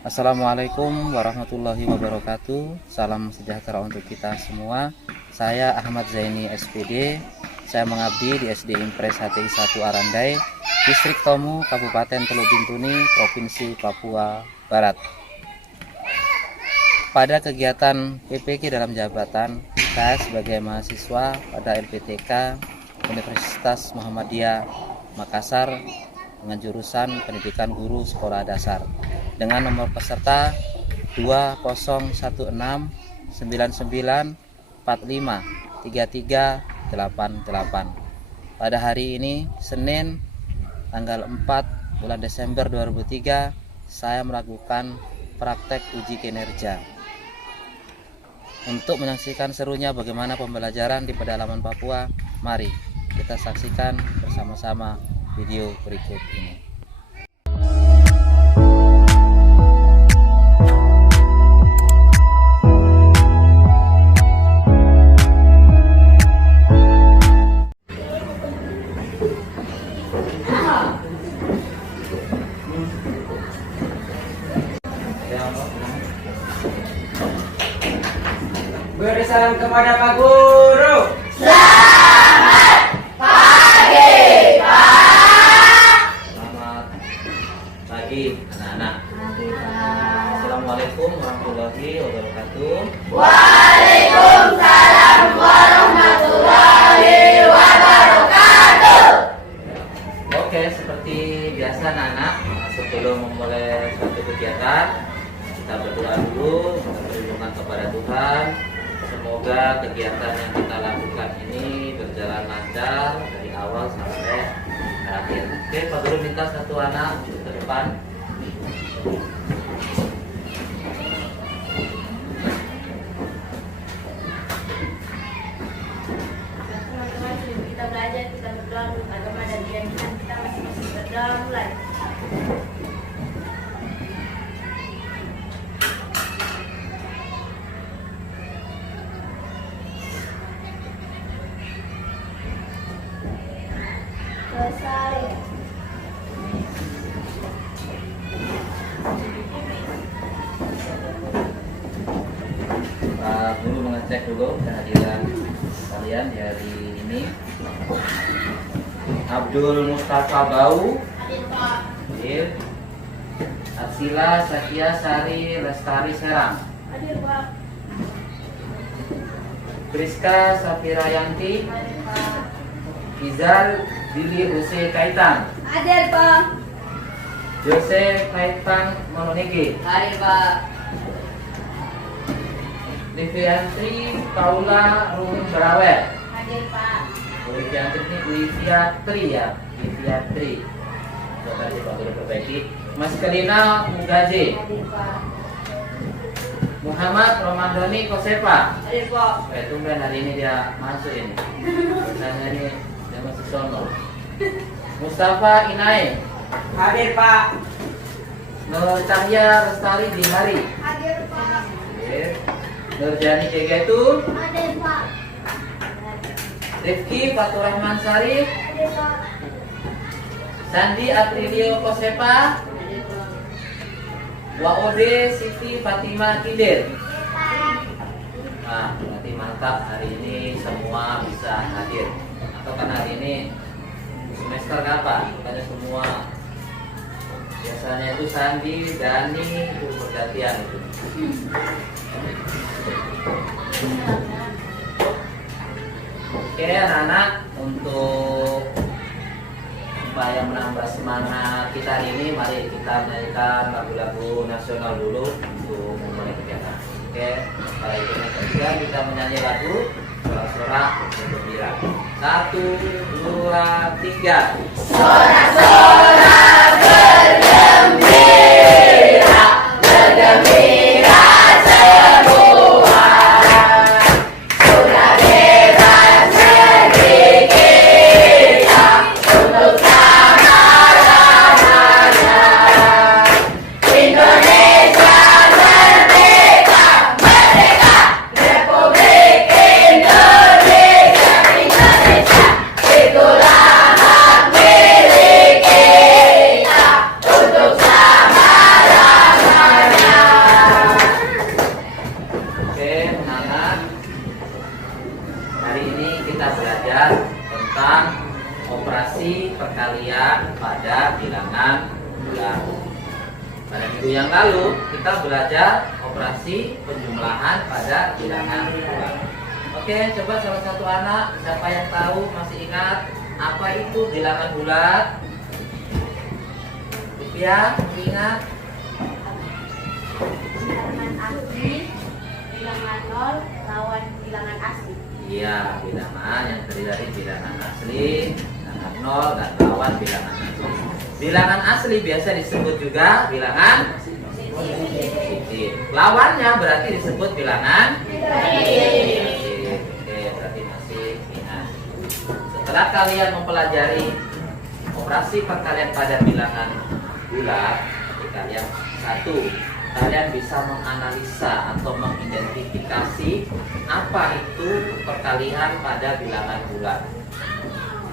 Assalamualaikum warahmatullahi wabarakatuh. Salam sejahtera untuk kita semua. Saya Ahmad Zaini SPD. Saya mengabdi di SD Impres HTI 1 Arandai, Distrik Tomu, Kabupaten Teluk Bintuni, Provinsi Papua Barat. Pada kegiatan PPK dalam jabatan, saya sebagai mahasiswa pada LPTK Universitas Muhammadiyah Makassar dengan jurusan Pendidikan Guru Sekolah Dasar dengan nomor peserta 201199453388. Pada hari ini, Senin, tanggal 4 bulan Desember 2003, saya melakukan praktek uji kinerja. Untuk menyaksikan serunya bagaimana pembelajaran di pedalaman Papua, mari kita saksikan bersama-sama video berikut ini. Beri salam kepada Pak Guru. Selamat pagi, Pak. Selamat pagi anak-anak. Pagi, Pak. Assalamualaikum warahmatullahi wabarakatuh. Waalaikumsalam warahmatullahi wabarakatuh. Oke, seperti biasa anak-anak, sebelum memulai suatu kegiatan, kita berdoa dulu, kita berlindungan kepada Tuhan. Semoga kegiatan yang kita lakukan ini berjalan lancar dari awal sampai akhir. Oke, Pak Guru minta satu anak untuk ke depan. Teman-teman, sebelum kita belajar, kita berdoa untuk agama dan keyakinan kita masing-masing. Berdoa mulai. Selesai. Pak Guru mengecek dulu kehadiran kalian di hari ini. Abdul Mustafa Bau, Hadir, Pak. hadir. Arsila Sakia Sari Lestari Serang. Hadir, Pak. Priska Safirayanti, Hadir, Pak. Izal Billy Jose Kaitan, Hadir, Pak. Jose Kaitan Mononiki, Hadir, Pak. Liviantri Paula Rumun Berawet. Hadir, Pak. Liviantri ini Liviatri ya, Liviatri. Coba Pak Guru perbaiki. Mas Kelina Mugaje, Hadir, Pak. Muhammad Romadoni Kosepa. Hadir, Pak. Tumben hari ini dia masuk ini. Biasanya ini dia masih sono. Mustafa Inai, Hadir, Pak. Nur Cahya Lestari Bihari, Hadir, Pak. Nurjani Jegaitu, Hadir, Pak. Rifki Fatur Rahman Sarif, Hadir, Pak. Sandi Aprilio Kosepa, Hadir, Pak. Waode Siti Fatima Kidir. Nah, berarti mantap hari ini semua bisa hadir. Atau karena hari ini semester kapan? Bukannya semua. Biasanya itu Sandi, Dani itu bergantian itu. Oke anak-anak, untuk supaya menambah semangat kita hari ini, mari kita menyanyikan lagu-lagu nasional dulu untuk memulai kegiatan. Oke, pada itu yang ketiga kita menyanyi lagu sorak-sorak bergembira. 1, 2, 3. Sorak-sorak bergembira, bergembira semua. Sudah bebas negeri kita untuk selama-lamanya. Indonesia merdeka, merdeka. Republik Indonesia, Indonesia. Itulah hak milik kita untuk selama minggu yang lalu kita belajar operasi penjumlahan pada bilangan bulat. Oke, coba salah satu anak, siapa yang tahu masih ingat apa itu bilangan bulat? Rupiah, ingat? Bilangan asli, bilangan nol, lawan bilangan asli. Iya, bilangan yang terdiri dari bilangan asli, bilangan nol, dan lawan bilangan asli. Bilangan asli biasa disebut juga bilangan positif. Lawannya berarti disebut bilangan negatif. Oke, berarti masih ingat. Setelah kalian mempelajari operasi perkalian pada bilangan bulat, kalian satu, kalian bisa menganalisa atau mengidentifikasi apa itu perkalian pada bilangan bulat.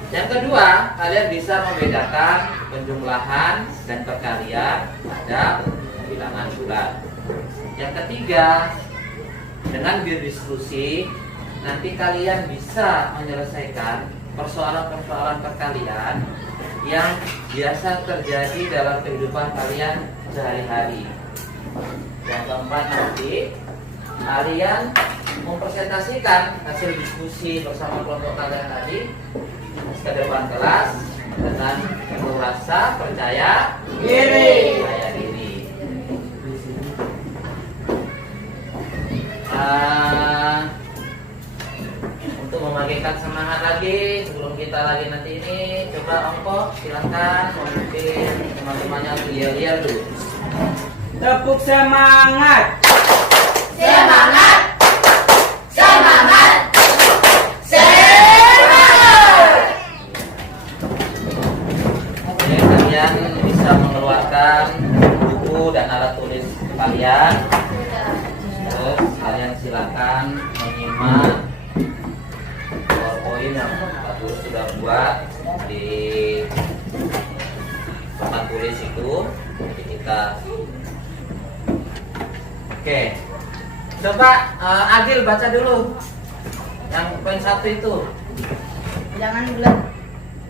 Yang kedua, kalian bisa membedakan penjumlahan dan perkalian pada bilangan bulat. Yang ketiga, dengan berdiskusi, nanti kalian bisa menyelesaikan persoalan-persoalan perkalian yang biasa terjadi dalam kehidupan kalian sehari-hari. Yang keempat, nanti kalian mempresentasikan hasil diskusi bersama kelompok kalian tadi ke depan kelas dengan penuh rasa percaya diri. Untuk membangkitkan semangat lagi sebelum kita lagi nanti ini, coba Ongko silakan memimpin teman-temannya liar-liar dulu. Tepuk semangat. Semangat! Semangat! Kalian bisa mengeluarkan buku dan alat tulis kalian. Terus kalian silakan menyimak PowerPoint yang Pak Guru sudah buat di tempat tulis itu. Jadi kita oke. Coba Adil baca dulu yang poin 1 itu. Bilangan bulat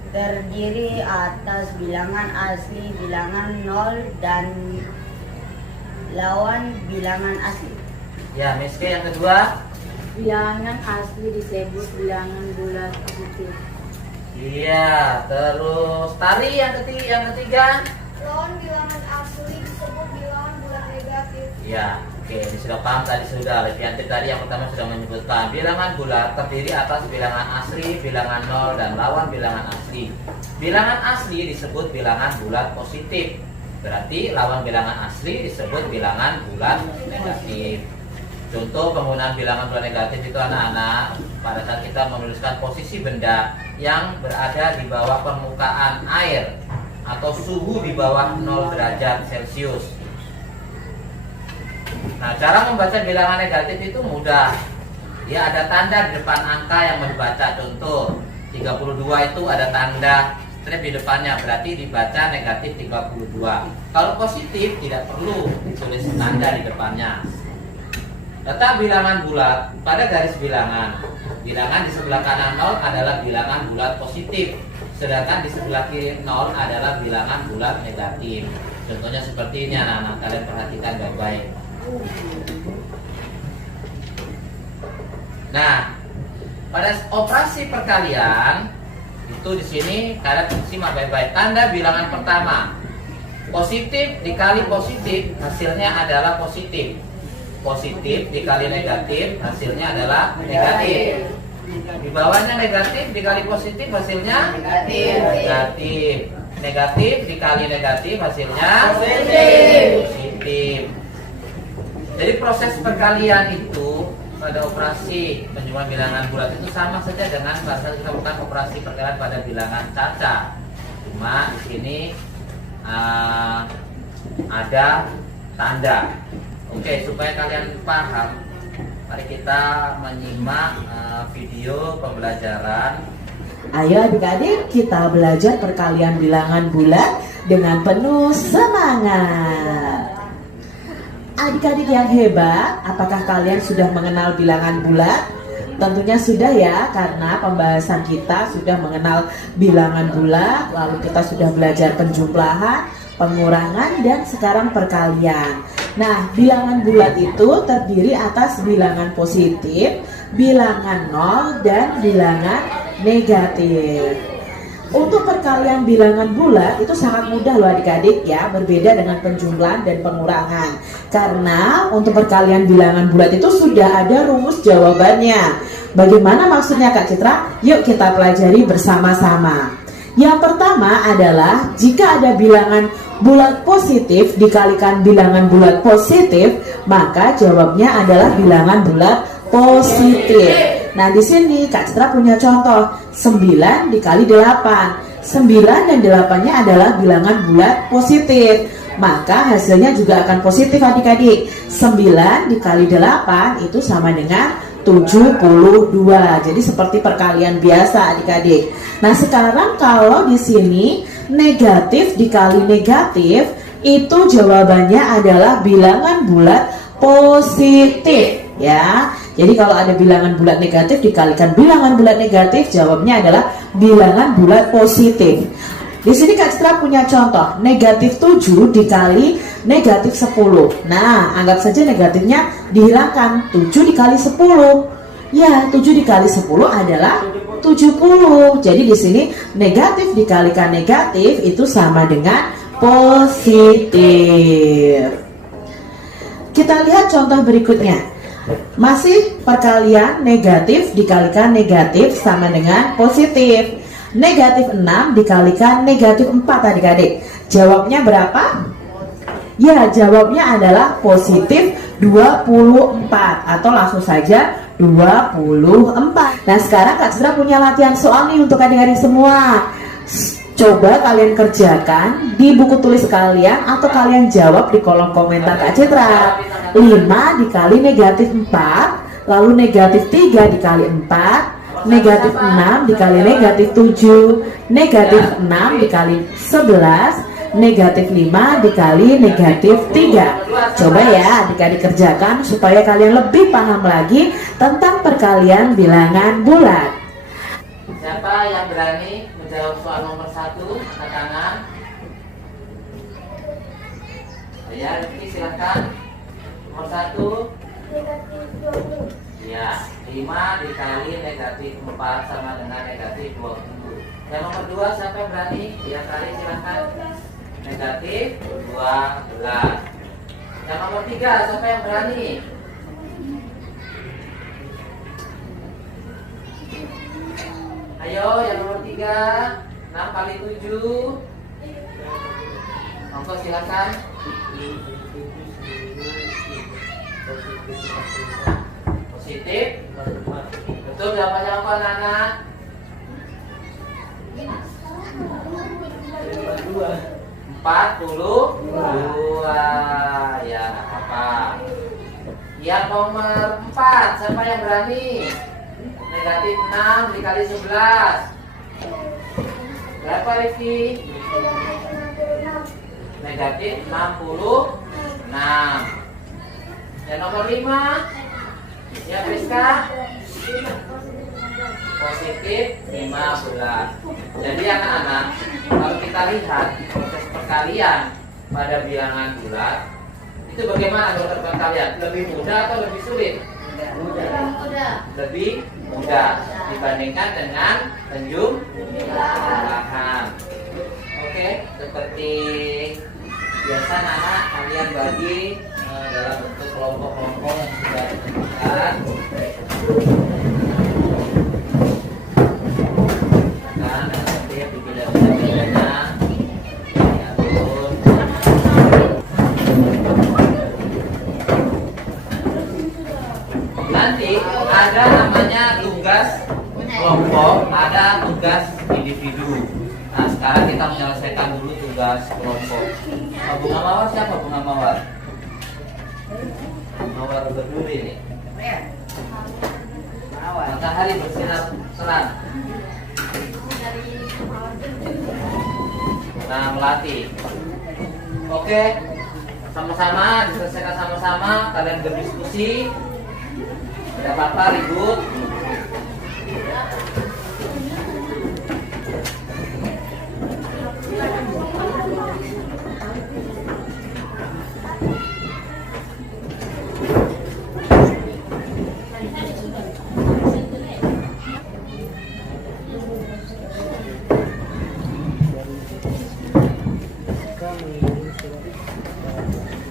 terdiri atas bilangan asli, bilangan nol, dan lawan bilangan asli. Ya, Miske yang kedua. Bilangan asli disebut bilangan bulat positif. Iya, terus Tari yang ketiga. Lawan bilangan asli disebut bilangan bulat negatif. Ya, oke, ini sudah paham tadi sudah. Levianti tadi yang pertama sudah menyebutkan bilangan bulat terdiri atas bilangan asli, bilangan nol, dan lawan bilangan asli. Bilangan asli disebut bilangan bulat positif. Berarti lawan bilangan asli disebut bilangan bulat negatif. Contoh penggunaan bilangan bulat negatif itu anak-anak pada saat kita menuliskan posisi benda yang berada di bawah permukaan air atau suhu di bawah 0 derajat Celcius. Nah, cara membaca bilangan negatif itu mudah. Ya, ada tanda di depan angka yang membaca. Contoh 32 itu ada tanda strip di depannya, berarti dibaca negatif 32. Kalau positif tidak perlu ditulis tanda di depannya. Letak bilangan bulat pada garis bilangan. Bilangan di sebelah kanan 0 adalah bilangan bulat positif, sedangkan di sebelah kiri 0 adalah bilangan bulat negatif. Contohnya seperti ini anak-anak, kalian perhatikan baik-baik. Nah, pada operasi perkalian itu di sini kalian simak baik-baik. Tanda bilangan pertama, positif dikali positif hasilnya adalah positif. Positif dikali negatif hasilnya adalah negatif. Di bawahnya negatif dikali positif hasilnya negatif. Negatif dikali negatif hasilnya positif. Jadi proses perkalian itu pada operasi penjumlahan bilangan bulat itu sama saja dengan bahasa kita bukan operasi perkalian pada bilangan caca. Cuma di sini ada tanda. Oke, supaya kalian paham, mari kita menyimak video pembelajaran. Ayo adik-adik, kita belajar perkalian bilangan bulat dengan penuh semangat. Adik-adik yang hebat, apakah kalian sudah mengenal bilangan bulat? Tentunya sudah ya, karena pembahasan kita sudah mengenal bilangan bulat, lalu kita sudah belajar penjumlahan, pengurangan, dan sekarang perkalian. Nah, bilangan bulat itu terdiri atas bilangan positif, bilangan nol, dan bilangan negatif. Untuk perkalian bilangan bulat itu sangat mudah loh adik-adik ya, berbeda dengan penjumlahan dan pengurangan. Karena untuk perkalian bilangan bulat itu sudah ada rumus jawabannya. Bagaimana maksudnya Kak Citra? Yuk kita pelajari bersama-sama. Yang pertama adalah jika ada bilangan bulat positif dikalikan bilangan bulat positif, maka jawabnya adalah bilangan bulat positif. Nah, di sini Kak Citra punya contoh 9 dikali 8. 9 dan 8-nya adalah bilangan bulat positif. Maka hasilnya juga akan positif adik-adik. 9 dikali 8 itu sama dengan 72. Jadi seperti perkalian biasa adik-adik. Nah, sekarang kalau di sini negatif dikali negatif, itu jawabannya adalah bilangan bulat positif ya. Jadi kalau ada bilangan bulat negatif dikalikan bilangan bulat negatif, jawabnya adalah bilangan bulat positif. Di sini Kak Citra punya contoh, negatif 7 dikali negatif 10. Nah, anggap saja negatifnya dihilangkan, 7 dikali 10. Ya, 7 dikali 10 adalah 70. Jadi di sini negatif dikalikan negatif itu sama dengan positif. Kita lihat contoh berikutnya. Masih perkalian negatif dikalikan negatif sama dengan positif. Negatif 6 dikalikan negatif 4 adik-adik. Jawabnya berapa? Ya, jawabnya adalah positif 24 atau langsung saja 24. Nah, sekarang Kak Citra punya latihan soal nih untuk adik-adik semua. Coba kalian kerjakan di buku tulis kalian atau kalian jawab di kolom komentar Kak Citra. 5 dikali negatif 4, lalu negatif 3 dikali 4, negatif 6 dikali negatif 7, negatif 6 dikali 11, negatif 5 dikali negatif 3. Coba ya adik-adik kerjakan supaya kalian lebih paham lagi tentang perkalian bilangan bulat. Siapa yang berani menjawab soal nomor 1? Angkat tangan. Ya, Rifki silakan. Nomor 1. Ya, 5 dikali negatif 4 sama dengan negatif 20. Yang nomor 2 siapa yang berani? Yang kali silakan. Negatif 12. Yang nomor 3 siapa yang berani? Ayo, yang nomor 3, 6 kali 7. Monggo silakan. Positif. Betul jawabannya apa anak-anak? 42. Ya, nggak apa-apa. Yang nomor 4 siapa yang berani? Negatif 6 dikali 11. Berapa Rifki? Negatif 66. Yang nomor 5. Ya Priska? Positif 15. Jadi anak-anak, kalau kita lihat proses perkalian pada bilangan bulat, itu bagaimana proses perkalian? Lebih mudah atau lebih sulit? Lebih mudah dibandingkan dengan penjumlahan. Oke, seperti biasa anak kalian bagi dalam bentuk kelompok-kelompok yang sudah ditentukan. Nah, nanti dipilih-pilihnya diatur. Nanti ada namanya tugas kelompok, ada tugas individu. Nah, sekarang kita menyelesaikan dulu tugas kelompok. Bunga mawar siapa bunga mawar? Mawar berduri nih. Matahari bersinar terang. Nah, Melati. Oke, sama-sama diselesaikan sama-sama. Kalian berdiskusi. Tidak apa-apa ribut.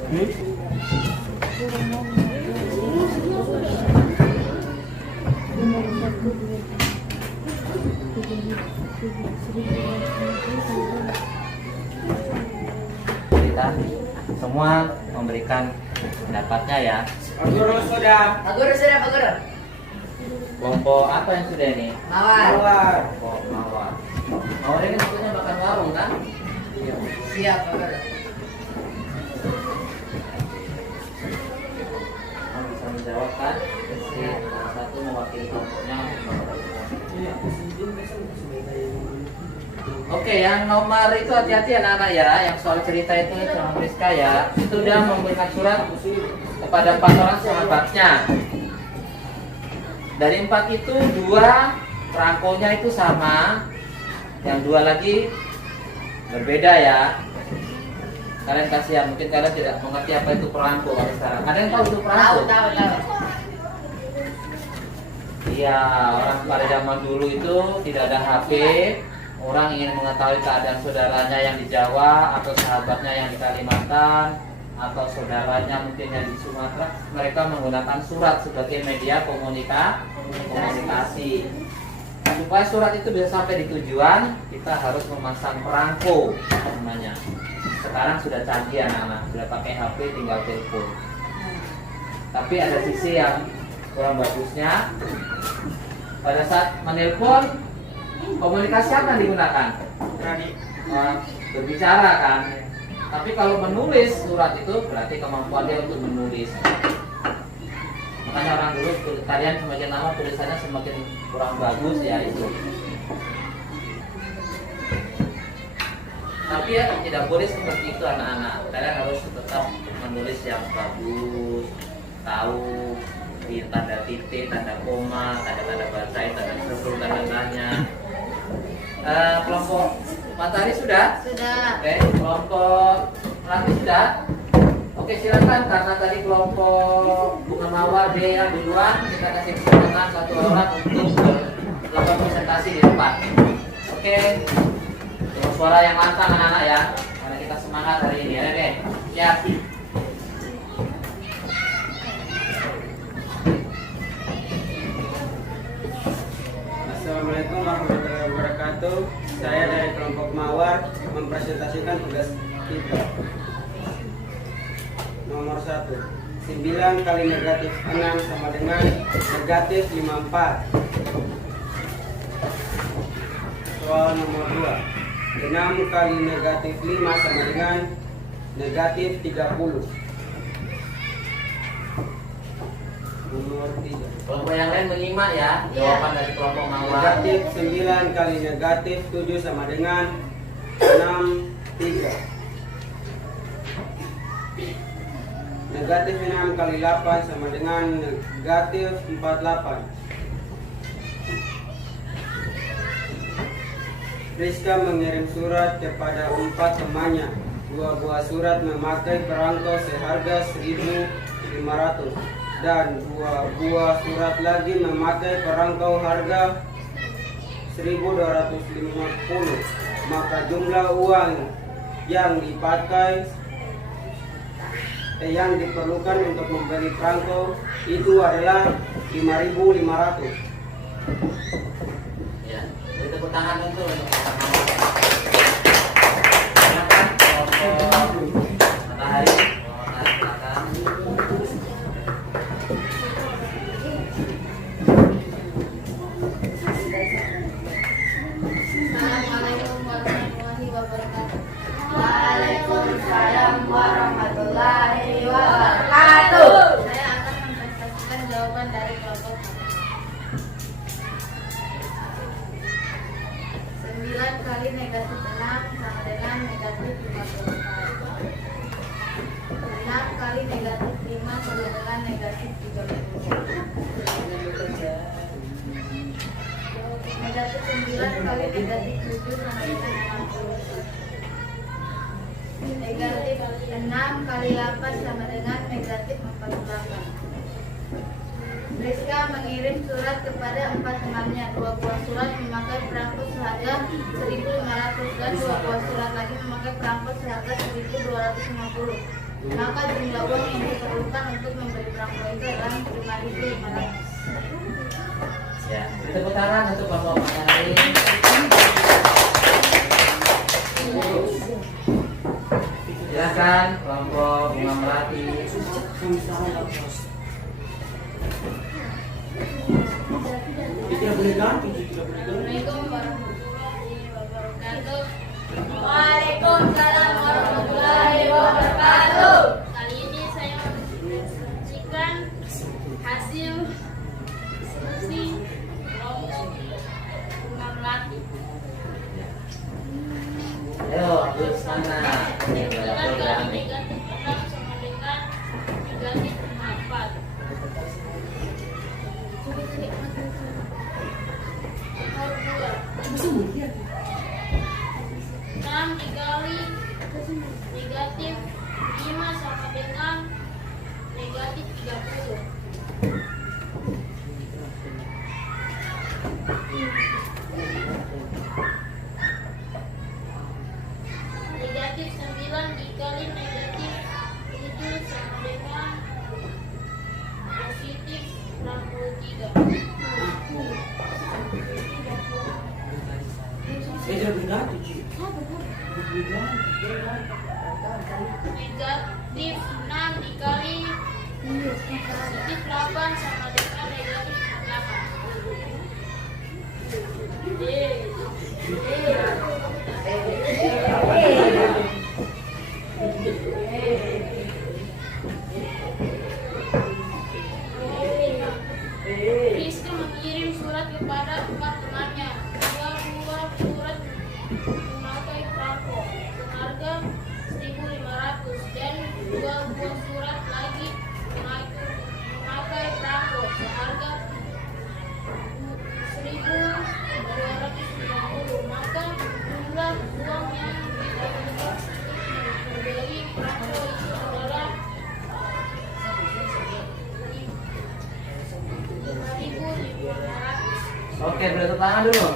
Kita semua memberikan pendapatnya ya. Pak Guru sudah. Pak Guru sudah, Pak Guru. Kelompok apa yang sudah ini? Mawar. Mawar. Kelompok mawar. Mawar ini maksudnya makan warung kan? Iya. Siap, Pak Guru. Kamu bisa menjawab kan? Si salah satu mewakili kelompoknya untuk melakukan. Oke, yang nomor itu hati-hati anak-anak ya. Yang soal cerita itu sama Rizka ya. Itu dia memberikan surat kepada 4 orang sahabatnya. Dari 4 itu 2 perangkonya itu sama, yang 2 lagi berbeda ya. Kalian kasihan, mungkin kalian tidak mengerti apa itu perangko kalau sekarang. Ada yang tahu itu perangko? Tahu. Iya, orang pada zaman dulu itu tidak ada HP. Orang ingin mengetahui keadaan saudaranya yang di Jawa atau sahabatnya yang di Kalimantan atau saudaranya mungkin yang di Sumatera, mereka menggunakan surat sebagai media komunikasi. Supaya surat itu bisa sampai di tujuan, kita harus memasang perangko namanya. Sekarang sudah canggih anak-anak, sudah pakai HP, tinggal telepon. Tapi ada sisi yang kurang bagusnya. Pada saat menelpon, komunikasi apa yang digunakan? Berbicara kan. Tapi kalau menulis surat itu berarti kemampuan dia untuk menulis. Makanya orang dulu kalian semakin lama tulisannya semakin kurang bagus ya itu. Tapi ya tidak boleh seperti itu anak-anak. Kalian harus tetap menulis yang bagus, tahu di tanda titik, tanda koma, tanda-tanda baca, tanda struktur, tanda tanya. Kelompok Matahari sudah? Sudah. Oke, kelompok Rati sudah? Oke, silakan karena tadi kelompok Bunga Mawar B yang duluan, kita kasih kesempatan 1 orang untuk melakukan presentasi di depan. Oke. Dengan suara yang lantang anak-anak ya, karena kita semangat hari ini. Oke, siap. Assalamualaikum warahmatullahi wabarakatuh. Saya dari kelompok Mawar mempresentasikan tugas kita. Nomor 1. 9 kali negatif 6 sama dengan negatif 54. Soal nomor 2. 6 kali negatif 5 sama dengan negatif 30. Nomor 3. Kelompok yang lain menyimak ya, jawaban dari kelompok Mawar. Negatif 9 kali negatif 7 sama dengan 63. Negatif 6 kali 8 sama dengan negatif 48. Rizka mengirim surat kepada 4 temannya. 2 buah surat memakai perangko seharga 1.500 dan 2 buah surat lagi memakai perangko harga 1.250. Maka jumlah uang yang dipakai yang diperlukan untuk membeli perangko itu adalah 5.500. Ya, beri tepuk tangan untuk kelompok Mawar. Silakan kelompok Matahari. Silakan. Assalamualaikum warahmatullahi wabarakatuh. Waalaikumsalam warahmatullahi wabarakatuh. Saya akan mempresentasikan jawaban dari kelompok 9 kali negatif 6 sama dengan negatif 54. 6 kali negatif 5 sama dengan negatif 30. Negatif 9 kali negatif 7 sama dengan 60. Negatif 6 kali 8 sama dengan negatif 48. Rizka mengirim surat kepada 4 temannya. 2 buah surat memakai perangko seharga 1.500 dan 2 buah surat lagi memakai perangko seharga 1.250. Maka jumlah uang yang diperlukan untuk membeli perangko itu adalah 5.500. Ya, tepuk tangan untuk Bapak Matahari. Silakan kelompok Bunga Melati. Assalamualaikum warahmatullahi wabarakatuh. Waalaikumsalam warahmatullahi wabarakatuh. Kali ini saya menyaksikan hasil diskusi kelompok Bunga Melati. Ayo, Abdul sana. Dengan kali negatif 6 sama dengan negatif 4. 6 dikali negatif 5 sama dengan negatif 30. Negatif 9 dikali negatif 7 sama dengan positif 63. Negatif 6 dikali positif 8 sama dengan negatif 8. Rizky mengirim surat kepada 4 temannya. 2 buah surat memakai perangko seharga 1.500 dan 2 buah surat lagi memakai perangko seharga 1.250. Maka jumlah uang yang diperlukan untuk membeli perangko itu adalah 5.500. Oke, boleh tepuk tangan dulu.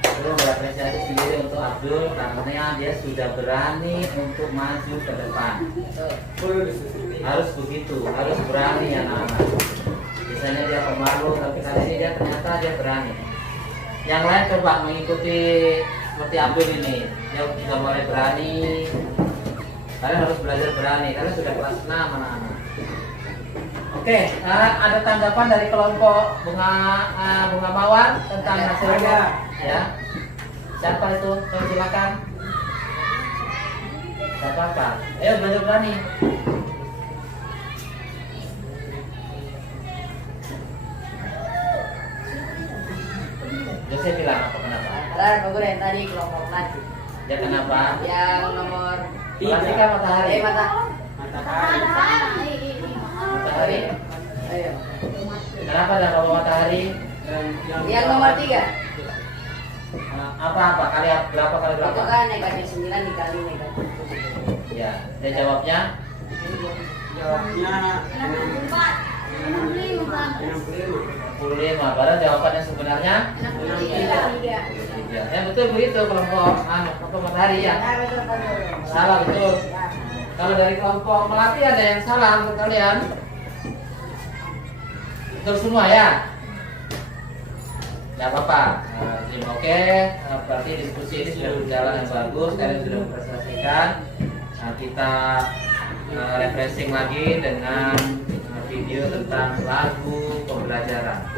Abdul berapresiasi sendiri untuk Abdul karena dia sudah berani untuk maju ke depan. Harus begitu, harus berani ya anak-anak. Biasanya dia pemalu, tapi kali ini dia ternyata dia berani. Yang lain coba mengikuti seperti Abdul ini. Dia sudah mulai berani. Kalian harus belajar berani. Kalian sudah kelas 6 anak-anak. Oke, ada tanggapan dari kelompok bunga mawar tentang hasil ya. Siapa itu? Coba silakan. Gak apa-apa. Ayo belajar berani. Jose bilang apa kenapa? Karena bagus yang tadi kelompok Melati. Ya kenapa? Yang nomor Melati kan matahari. Matahari. Ayo. Kenapa ada kelompok matahari? Yang nomor 3. Apa kali berapa kali Itu berapa? kan negatif 9 dikali negatif 7. Ya, dia jawabnya Jawabnya 65. Padahal jawaban yang sebenarnya 63. ya betul begitu kelompok kelompok matahari ya. Salah betul. Kalau dari kelompok Melati ada yang salah untuk kalian. Betul semua ya. Tidak apa-apa. Oke, berarti diskusi ini sudah berjalan yang bagus. Kalian sudah mempresentasikan. Nah, kita refreshing lagi dengan video tentang lagu pembelajaran.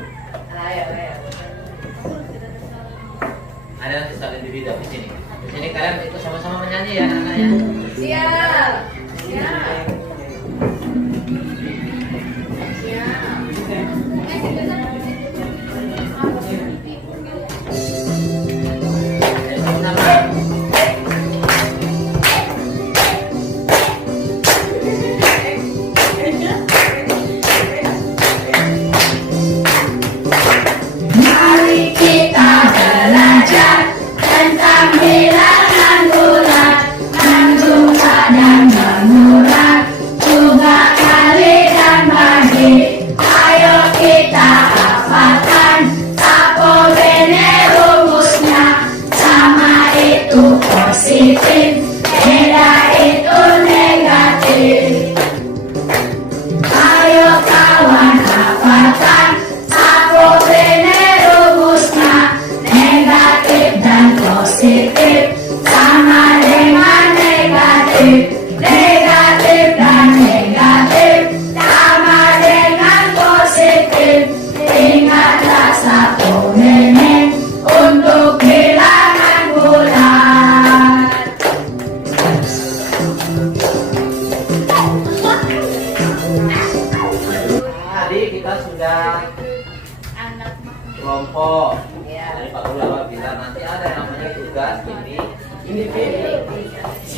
Ayo. Ada nanti saling divideo di sini. Di sini kalian ikut sama-sama menyanyi ya anak-anaknya. Siap. Siap. Mari kita belajar tentang bilangan bulat, menggunakan dan mengurangi positif, beda itu negatif. Ayo kawan hafalkan, aku ini rumusnya. Negatif dan positif sama dengan negatif. Negatif dan negatif sama dengan positif. Ingatlah satu ini untuk bilangan bulat. Tadi kita sudah Anak kelompok. Dari Pak Guru apabila nanti ada yang namanya tugas ini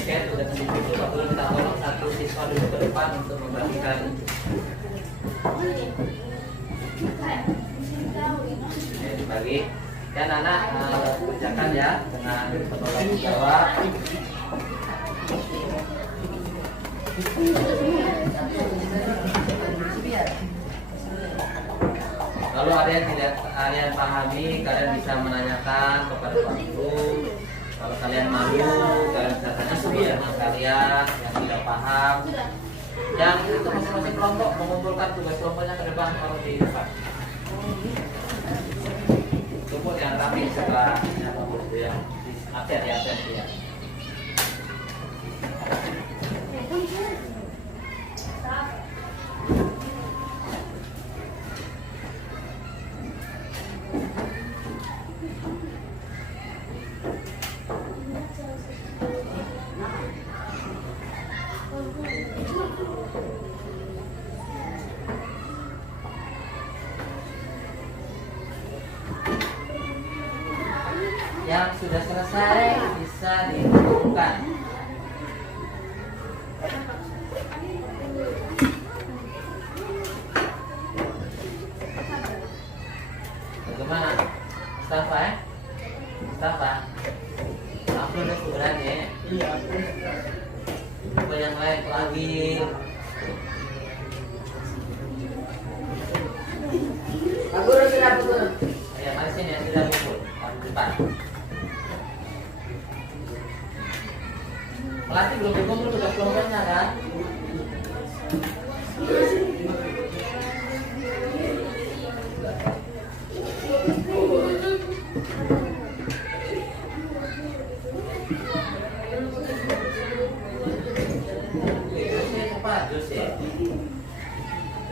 kan sudah sedikit Pak Guru minta tolong satu siswa dulu ke depan untuk membagikan. Dibagi. Dan anak kerjakan ya dengan tolong jawab. Lalu ada yang tidak kalian pahami, kalian bisa menanyakan kepada Pak Guru. Kalau kalian malu, kalian bisa tanya sama kalian yang tidak paham. Yang itu masing-masing kelompok mengumpulkan tugas kelompoknya ke depan kalau di depan. Kumpul yang rapi setelah Pak Guru yang absen ya absen ya. Yang sudah selesai bisa dikumpulkan. Bagaimana? Mustafa ya? Mustafa? Aku udah ukuran ya? Iya. Coba yang lain lagi. Pak Guru sudah pukul. Ya, mari sini yang sudah kumpul. Depan. Pelatih belum dikumpul tugas kelompoknya kan?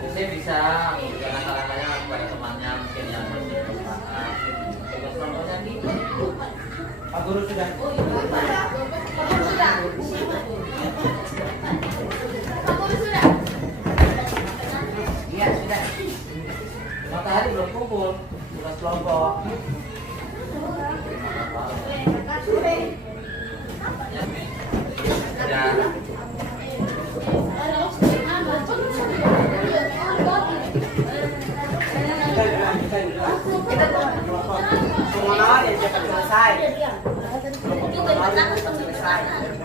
Jose bisa memberikan akal-akalnya kepada temannya mungkin yang masih berpaham. Tugas kelompoknya gitu. Pak Guru sudah. Iya sudah. Matahari belum kumpul tugas kelompok. Ya. Pengenalan yang cepat selesai. Pengenalan cepat selesai.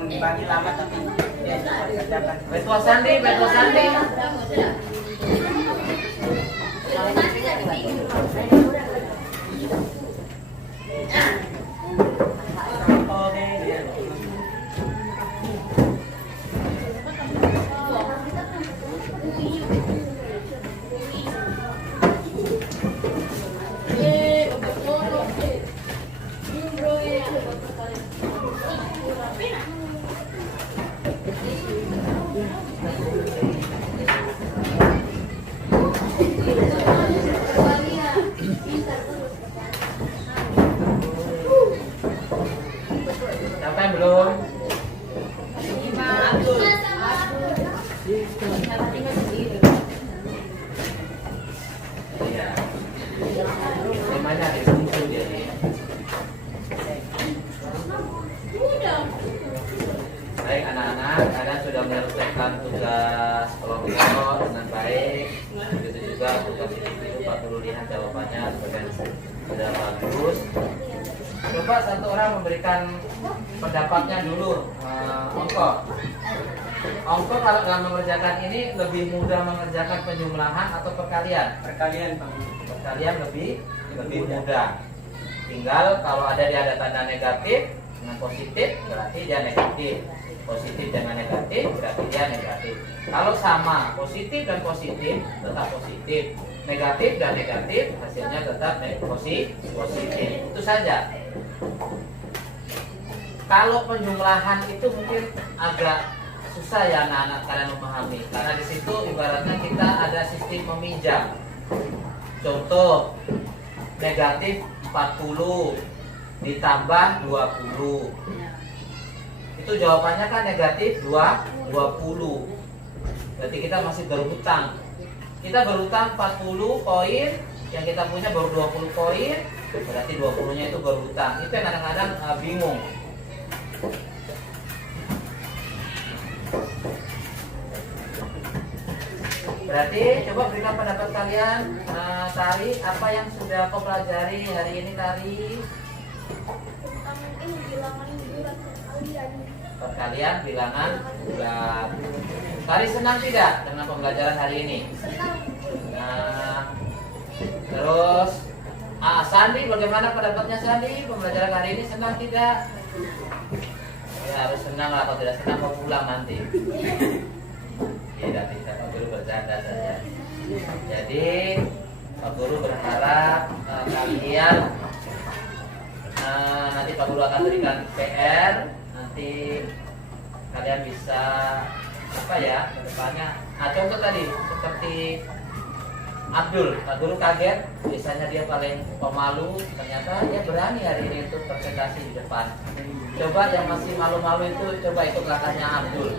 Dibagi lama tapi dia cepat kerjakan. Betul Sandi, betul Sandi. Sampai belum? Iya. Gimana dikumpul dia nih? Baik anak-anak, kalian sudah menyelesaikan tugas kelompok dengan baik. Begitu juga tugas itu Pak Guru lihat jawabannya sudah bagus. Coba satu orang memberikan pendapatnya dulu. Ongko kalau nggak mengerjakan ini lebih mudah mengerjakan penjumlahan atau perkalian? Perkalian Pak. Perkalian lebih mudah. Tinggal kalau ada tanda negatif, dengan positif berarti dia negatif. Positif dengan negatif berarti dia negatif. Kalau sama positif dan positif tetap positif. Negatif dan negatif hasilnya tetap positif. Itu saja. Kalau penjumlahan itu mungkin agak susah ya anak-anak kalian memahami, karena di situ ibaratnya kita ada sistem meminjam. Contoh, negatif 40 ditambah 20. Itu jawabannya kan negatif 20. Berarti kita masih berhutang. Kita berhutang 40 koin, yang kita punya baru 20 koin, berarti 20-nya itu berhutang. Itu yang kadang-kadang bingung. Berarti coba berikan pendapat kalian. Tari, apa yang sudah kau pelajari hari ini, Tari? Ini bilangan bulat perkalian. Perkalian bilangan bulat. Tari senang tidak dengan pembelajaran hari ini? Senang. Nah, terus Sandi, bagaimana pendapatnya Sandi? Pembelajaran hari ini senang tidak? Ya harus senang lah, kalau tidak senang mau pulang nanti. Tidak, Pak Guru bercanda saja. Jadi Pak Guru berharap kalian nanti Pak Guru akan berikan PR. Nanti kalian bisa apa ya ke depannya. Contoh tadi seperti Abdul, Pak Guru kaget, biasanya dia paling pemalu, ternyata dia berani hari ini untuk presentasi di depan. Coba yang masih malu-malu itu coba ikut langkahnya Abdul.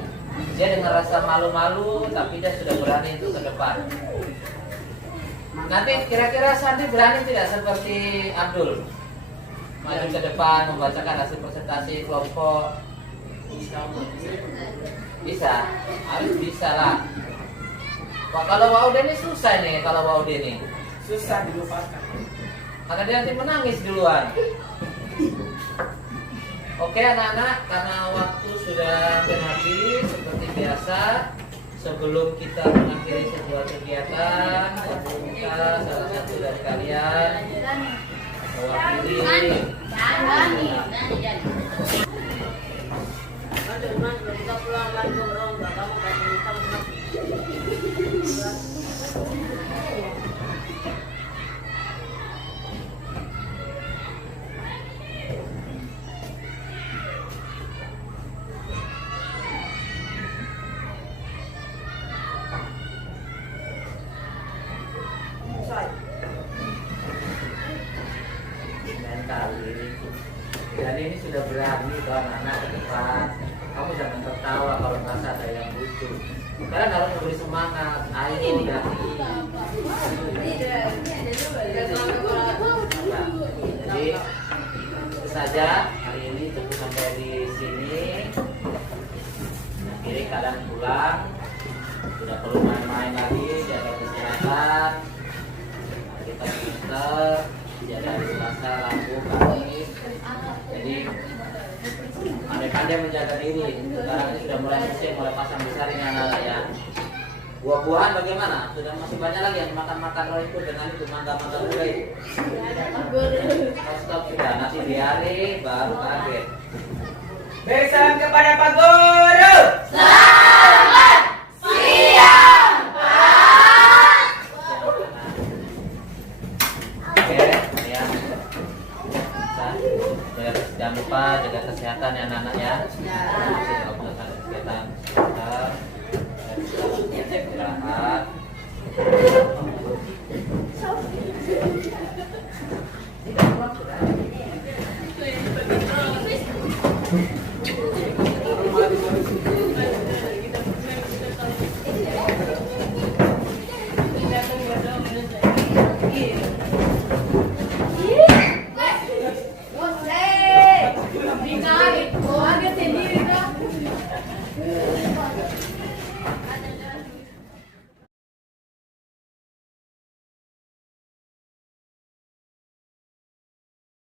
Dia dengan rasa malu-malu, tapi dia sudah berani untuk ke depan. Nanti kira-kira Sandi berani tidak seperti Abdul? Maju ke depan, membacakan hasil presentasi kelompok. Bisa, harus bisa lah. Wah, kalau Waude ini susah nih, kalau Waude ini Susah dilupakan. karena dia nanti menangis duluan. Oke anak-anak, karena waktu sudah habis seperti biasa, sebelum kita mengakhiri sebuah kegiatan, kita salah satu dari kalian mewakili. Dan ini sudah berani kalau anak ke depan. Kamu jangan tertawa kalau merasa ada yang lucu. Kalian harus memberi semangat. Ayo berani. Jadi itu saja hari ini cukup sampai di sini. Akhirnya kalian pulang. Tidak perlu main-main lagi. Jaga kesehatan. Kita pinter. Jaga hari Selasa, Rabu, Kamis. Jadi pandai-pandai menjaga diri. Sekarang ini sudah mulai musim, mulai pasang besar ini anak-anak ya. Buah-buahan bagaimana? Sudah masih banyak lagi yang makan-makan roh itu dengan itu mangga-mangga muda itu. Stop sudah, nanti diare baru kaget. Beri salam kepada Pak Guru. Selamat siang, Pak. Oke, ya. Jangan lupa jaga kesehatan ya anak-anak ya. Kesehatan sebentar. Istirahat. Tidak,